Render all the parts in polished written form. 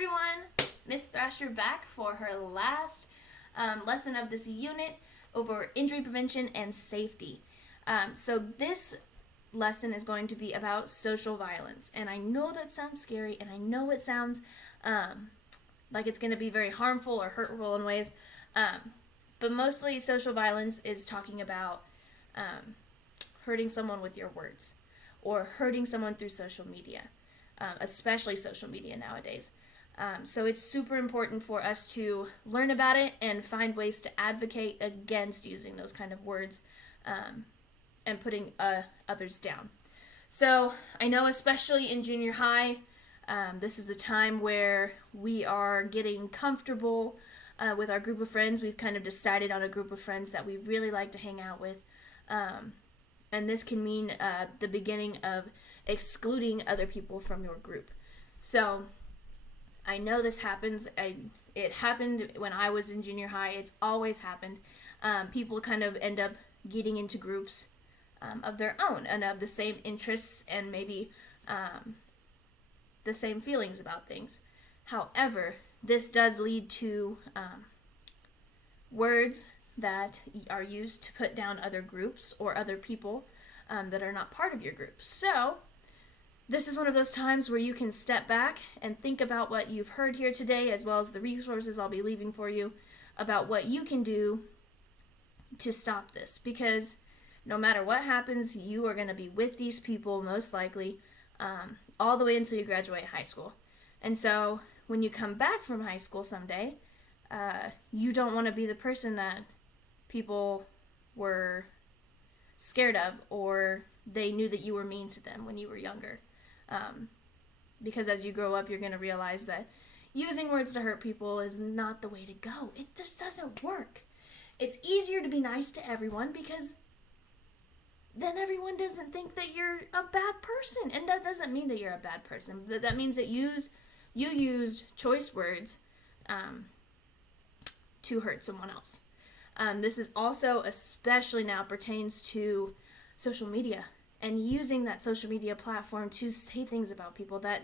everyone, Miss Thrasher back for her last lesson of this unit over injury prevention and safety. So this lesson is going to be about social violence, and I know that sounds scary, and I know it sounds like it's going to be very harmful or hurtful in ways, but mostly social violence is talking about hurting someone with your words or hurting someone through social media. Especially social media nowadays. So it's super important for us to learn about it and find ways to advocate against using those kind of words and putting others down. So I know especially in junior high, this is the time where we are getting comfortable with our group of friends. We've kind of decided on a group of friends that we really like to hang out with. And this can mean the beginning of excluding other people from your group. So I know this happens. It happened when I was in junior high. It's always happened. People kind of end up getting into groups of their own and of the same interests and maybe the same feelings about things. However, this does lead to words that are used to put down other groups or other people that are not part of your group. So this is one of those times where you can step back and think about what you've heard here today, as well as the resources I'll be leaving for you about what you can do to stop this. Because no matter what happens, you are going to be with these people most likely all the way until you graduate high school. And so when you come back from high school someday, you don't want to be the person that people were scared of, or they knew that you were mean to them when you were younger. Because as you grow up, you're going to realize that using words to hurt people is not the way to go. It just doesn't work. It's easier to be nice to everyone because then everyone doesn't think that you're a bad person. And that doesn't mean that you're a bad person. That means that you used choice words to hurt someone else. This is also especially now pertains to social media and using that social media platform to say things about people that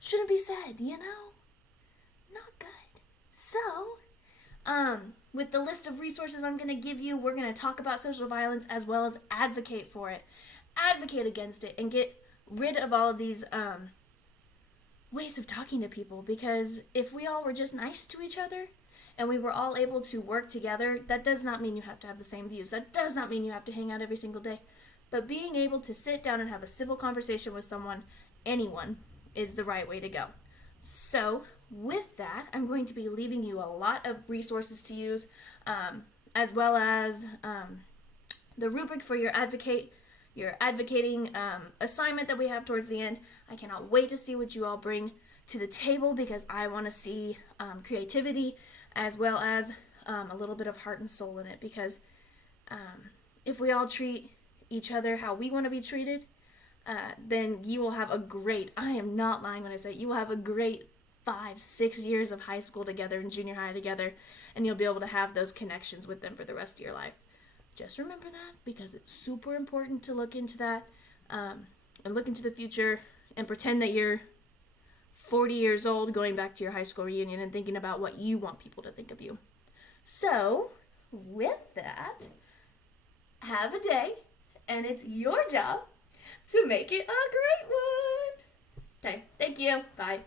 shouldn't be said, you know? Not good. So, with the list of resources I'm going to give you, we're going to talk about social violence as well as advocate for it, advocate against it, and get rid of all of these ways of talking to people. Because if we all were just nice to each other, and we were all able to work together, that does not mean you have to have the same views. That does not mean you have to hang out every single day. But being able to sit down and have a civil conversation with someone, anyone, is the right way to go. So, with that, I'm going to be leaving you a lot of resources to use, as well as the rubric for your advocating assignment that we have towards the end. I cannot wait to see what you all bring to the table because I want to see creativity, as well as a little bit of heart and soul in it, because if we all treat each other how we want to be treated, then you will have I am not lying when I say you will have a great 5-6 years of high school together and junior high together, and you'll be able to have those connections with them for the rest of your life. Just remember that, because it's super important to look into that and look into the future and pretend that you're 40 years old going back to your high school reunion and thinking about what you want people to think of you. So, with that, have a day, and it's your job to make it a great one. Okay, thank you. Bye.